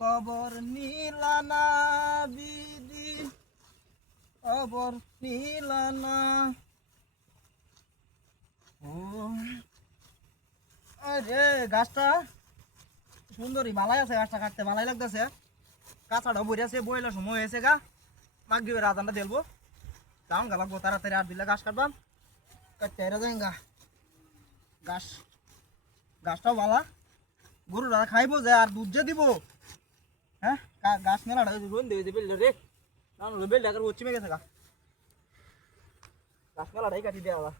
খবর নিলানা বিদি, খবর নিলানা। ও আরে গাছটা সুন্দরী, ভালাই আছে, গাছটা কাটতে ভালাই লাগতেছে। কাঁচাটা বই আছে, বইলে সময় হয়েছে গা, মাগরিবের আজানটা দেবো, দাম গা লাগবো তাড়াতাড়ি। আর দিলে গাছ কাটবাম, কাটতে এরা যাই গা। গাছটাও ভালা, গরুরা খাইবো যে আর দুধ যে দিব। হ্যাঁ গাছ মেলাটা রোন দেবে বেলটা রে, না বেলটা করে চিমে গেছে গা। গাছ মেলাটাই কাটি দেওয়া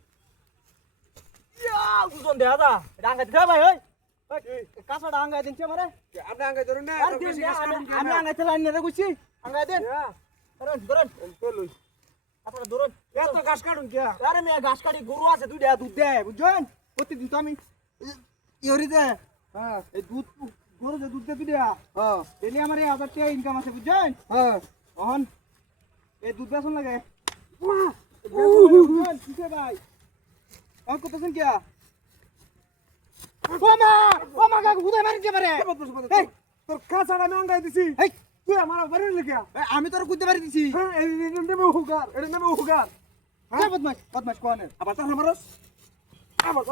দুজন দেওয়া দা ডাঙ্গাই দিতে ভাই। ওই কাঁচাটা আঙ্গাই দিন মারে, আপনি আগে ধরুন না, আমি আঙ্গাইতে লাইন রে গুছি আঙ্গাই দেন। ধরেন ধরেন চলুই আপনারা ধরুন, এত ঘাস কাটুন কে? আরে মেয়ে ঘাস কাটি, গরু আছে দুইটা, দুধ দেয় বুঝছেন। প্রতিদিন তো আমি ইহরি দে, হ্যাঁ এই দুধ গরু যে দুধ দেয় দুইটা, হ্যাঁ ডেলি আমার 1000 টাকা ইনকাম আছে বুঝছেন। হ্যাঁ এখন এই দুধ বেচন লাগে বুঝছেন। কিসে ভাই এখন করতেছেন কি? ও মা কাকু হুদাই মারি দিয়ে পারে। তোর কাঁচাটা মেঙ্গাই দিছি, এই তুই আমার বাড়ি লেগে। আমি তোর কুদতে পারি দিছি। হ্যাঁ এই নেমে হুগার, এটা নেমে হুগার। হ্যাঁ বদমাশ বদমাশ কোনে আবার তার মারস, আবার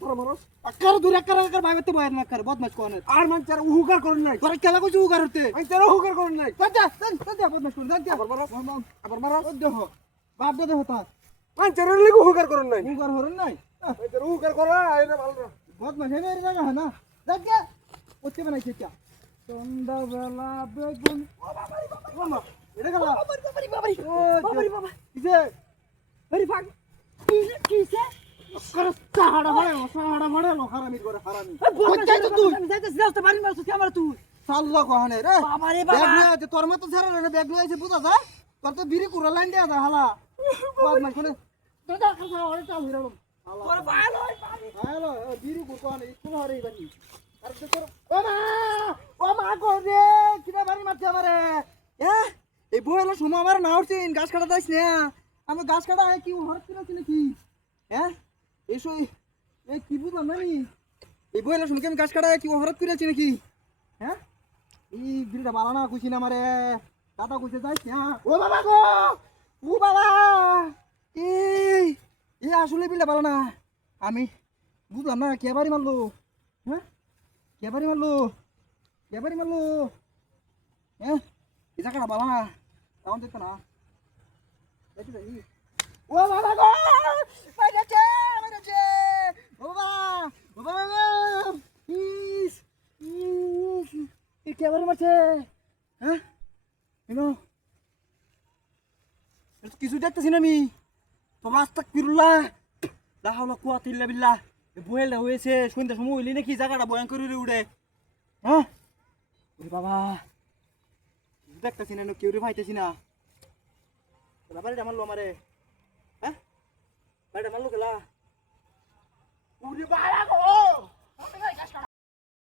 তার মারস। আকার দূর আকার আকার ভাই তো বয়ান না করে বদমাশ কোনে। আর মান চার হুগার করেন নাই, তোরা কেলা কইছু উগার হতে। আমি তেরো হুগার করেন নাই। দাদা দাদা বদমাশ কোনে দাদা আবার মারস, আবার মারস। ও দেখো বাপ দাদা হতা মান চার লেগে হুগার করেন নাই। উগার হরন নাই। এই তেরো হুগার করা এটা ভালো না। বদমাশ এনে এর জায়গা না দাদা ওতে বানাইছে কি? সন্ধ্যাবেলা বেগুন ও বাবারি বাবা এটা গেল বাবারি বাবারি বাবারি বাবারি বাবা কিসে আরে ভাগ কিসে করে সাহাড়া মারে লো হারামি করে হারামি কইতাই তো তুই যাইতে যাওতে পারি মারছ কি আমার তুই সাল্লা কহানে রে বাবারে বাবা ব্যাগ লইছে তোর মত ছাড়া না ব্যাগ লইছে বুঝা যা তোর তো বিড়ি কুড়া লাইন দেয়া যা হালা বদমাশ করে দাদা খাসা ওরে চাল হিরালো ওরে ভালো ভালো বিড়ি কুড়ানে স্কুল হরে বানি আর তো তোর ও মা গো রে কিনা বাড়ি মারতে আমারে হ্যাঁ এই বইলা সময় আমার না উঠছিন গাছ কাটা যাইছ না আমি গাছ কাটা কি হরত কিনা নাকি হ্যাঁ এসো এই কি বুঝলাম না নি এই বইলা শুনে কি আমি গাছ কাটা কি হরত করেছি নাকি হ্যাঁ এই বিলটা বালা না কইছি না আমারে কাটা কইছে যাইছ না ও বাবা গো ও বাবা এই এই আসলে বিলটা বালা না আমি বুঝলাম না কে বাড়ি মারলো হ্যাঁ কে বাড়ি মারলো হ্যাঁ এই জায়গাটা বালা না তেমন দেখতো না দেখি দেখি ও বাবা গো বাইরেছে ও বাবা গো ইস কে বাড়ি মারছে হ্যাঁ এনো কিছু দেখতেছি না আমি তোমার আস্তাক ফিরুল্লাহ লা হাওলা কুওয়াতা ইল্লা বিল্লাহ বয়েলটা হয়েছে সন্ধ্যার সময় হইলি নাকি জায়গাটা ভয়ঙ্কর উড়ে হ্যাঁ ওরে বাবা দেখতেছি না কেউ রে পাইতেছি না বাড়িটা মারলো আমারে হ্যাঁ বাড়িটা মারলো গেলা ওরে বাবা গো